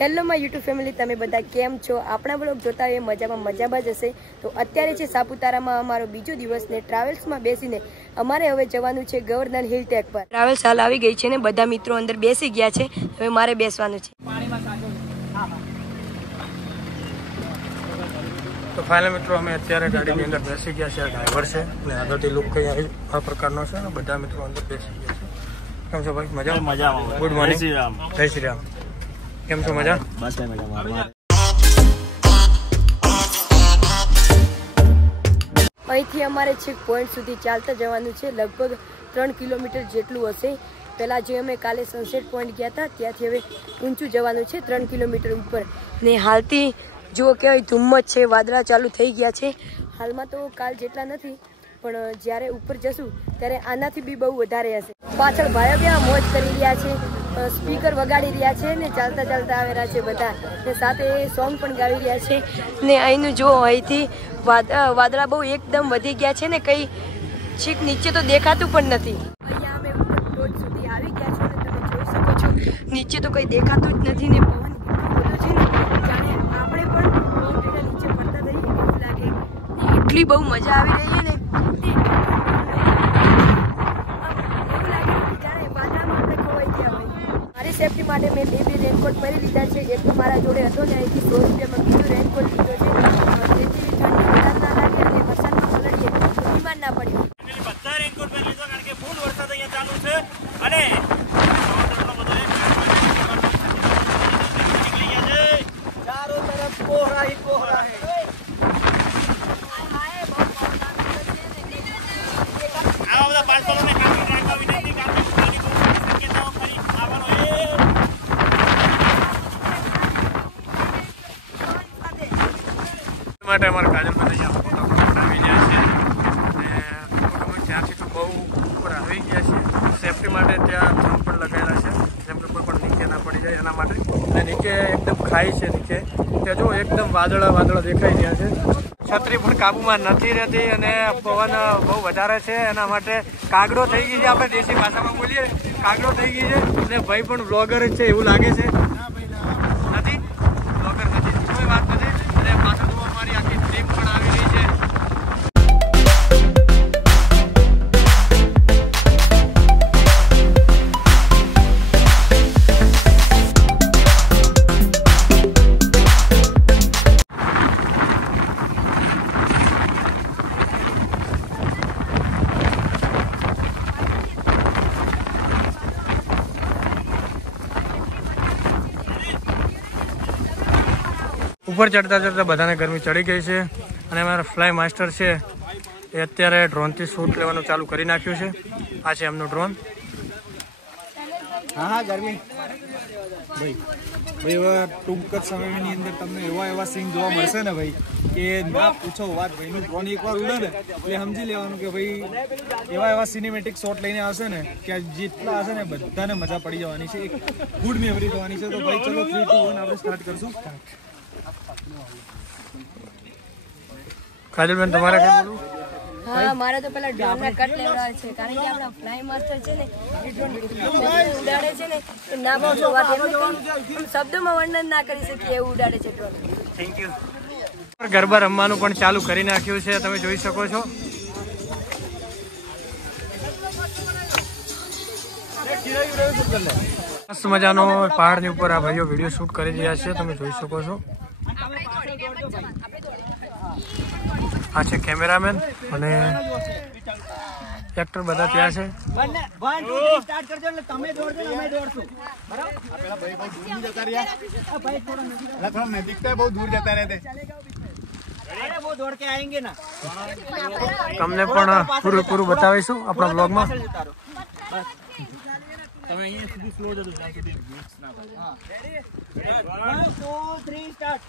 Hello my YouTube family, તમે બધા કેમ છો? આપણા બ્લોગ જોતા હોય મજામાં જ હશે. તો અત્યારે છે સાપુતારામાં અમારો બીજો દિવસ ને ટ્રાવેલ્સમાં બેસીને અમારે હવે જવાનું છે ગવર્ધન હિલ ટેક પર. ટ્રાવેલ્સ હાલ આવી ગઈ છે ને બધા મિત્રો અંદર બેસી ગયા છે. હવે મારે બેસવાનું છે. તો ફાઇનલ મિત્રો અમે અત્યારે ગાડીની અંદર બેસી ગયા છે. ડ્રાઈવર છે અને આગળથી લુક કઈ આ પ્રકારનો છે ને બધા મિત્રો અંદર બેસી ગયા છે. કેમ છો ભાઈ? મજામાં? Good morning. જય શ્રી રામ. કેમ છો? મજા? બસ મજામાં. અહીંથી અમારે છેક પોઈન્ટ સુધી ચાલતા જવાનું છે. લગભગ 3 કિલોમીટર જેટલું હશે. પહેલાં જે અમે કાલે સનસેટ પોઈન્ટ ગયા હતા ત્યાંથી હવે ઊંચું જવાનું છે 3 કિલોમીટર ઉપર. ને હાલથી જુઓ કેવાય ધુમ્મસ છે, વાદળા ચાલુ થઈ ગયા છે. હાલમાં તો કાલ જેટલા નથી, પણ જ્યારે ઉપર જશું ત્યારે આનાથી બી બહુ વધારે હશે. પાછળ ભાઈઓ બી મોજ કરી રહ્યા છે, સ્પીકર વગાડી રહ્યા છે ને ચાલતા ચાલતા આવેલા છે બધા, ને સાથે સોંગ પણ ગાવી રહ્યા છે. ને અહીંનું જો અહીંથી વાદળા બહુ એકદમ વધી ગયા છે ને કઈ છીક નીચે તો દેખાતું પણ નથી. અહીંયા અમે ટોચ સુધી આવી ગયા છે ને તમે જોઈ શકો છો નીચે તો કઈ દેખાતું જ નથી ને પવન છે ને જાણે આપણે પણ નીચે પડતા થઈ એવું લાગે. એટલી બહુ મજા આવી રહી છે ને સેફટી માટે મેં બે રેનકોટ પહેરી લીધા છે. એક તો મારા જોડે હતો ને અહીંથી 100 રૂપિયામાં બીજો રેનકોટ લીધો છે જેથી ઠંડી વરસાદ ના લાગે અને વરસાદમાં પલળીએ તો બીમાર ના પડીએ. બધા રેનકોટ પહેરી લીધો કારણ કે ફૂલ વરસાદ અહીંયા ચાલુ છે અને ચારો તરફ કોહરા હી કોહરા હે. આવા બધા પાર્સલોને કાપી રાખવા વિનંતી માટે અમારા કાજલભાઈ અહીંયા ફોટો આવી ગયા છે અને ફોટો ત્યાંથી તો બહુ ઉપર આવી ગયા છે. સેફટી માટે ત્યાં થંભ પણ લગાવેલા છે જેમ કે કોઈ પણ નીચે ના પડી જાય એના માટે. અને નીચે એકદમ ખાઈ છે નીચે ત્યાં જો એકદમ વાદળા દેખાઈ રહ્યા છે. છત્રી પણ કાબુમાં નથી રહેતી અને પવન બહુ વધારે છે. એના માટે કાગડો થઈ ગઈ છે, આપણે દેશી ભાષામાં બોલીએ કાગડો થઈ ગઈ છે. અને ભાઈ પણ બ્લોગર જ છે એવું લાગે છે. નથી બ્લોગર નથી, કોઈ વાત નથી. અને પાછળ તો અમારી આખી ટીમ પણ આવી રહી છે. ઉપર ચડતા બધાને ગરમી ચડી ગઈ છે અને અમારા ફ્લાય માસ્ટર છે એ અત્યારે ડ્રોનથી શૂટ લેવાનું ચાલુ કરી નાખ્યું છે. આ છે એમનું ડ્રોન. હા ગરમી ભાઈ હવે ટૂંક જ સમયની અંદર તમને એવા સીન જોવા મળશે ને ભાઈ કે ના પૂછો વાત. ભાઈનું ડ્રોન એકવાર ઉડે ને એટલે સમજી લેવાનું કે ભાઈ એવા સિનેમેટિક શોટ લઈને આવશે ને કે જેટલા હશે ને બધાને મજા પડી જવાની છે. એક ગુડ મેમરી થવાની છે. તો ભાઈ ચલો 3, 2, 1 આપણે સ્ટાર્ટ કરશું. કાજલબેન તમારે કઈ બોલવું? હા, મારે તો પેલા ડ્રોન ના કટ લેવડાવે છે કારણ કે આપણા ફ્લાય માસ્ટર છે ને એ ડ્રોન ઉડાડે છે ને ના બહુ વાત એમ શબ્દોમાં વર્ણન ના કરી શકીએ એવું ઉડાડે છે ડ્રોન. Thank you. ગરબા રમવાનું પણ ચાલુ કરી નાખ્યું છે, તમે જોઈ શકો છો. મસ્ત મજાનો પહાડની ઉપર આ ભાઈઓ વિડીયો શૂટ કરી રહ્યા છે, તમે જોઈ શકો છો. આ છે કેમેરામેન અને એક્ટર બધા ત્યાં છે. તમને પણ પૂરું બતાવીશું આપણા બ્લોગમાં. તમે અહીંયા સુધી સ્લો જતો જ્યાં સુધી મિક્સ ના થાય. હા 1 2 3 સ્ટાર્ટ.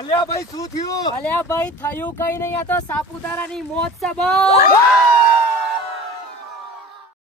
અલ્યા ભાઈ શું થયું? અલ્યા ભાઈ થયું કઈ નહીં, આ તો સાપુતારાની મોજ છે બસ.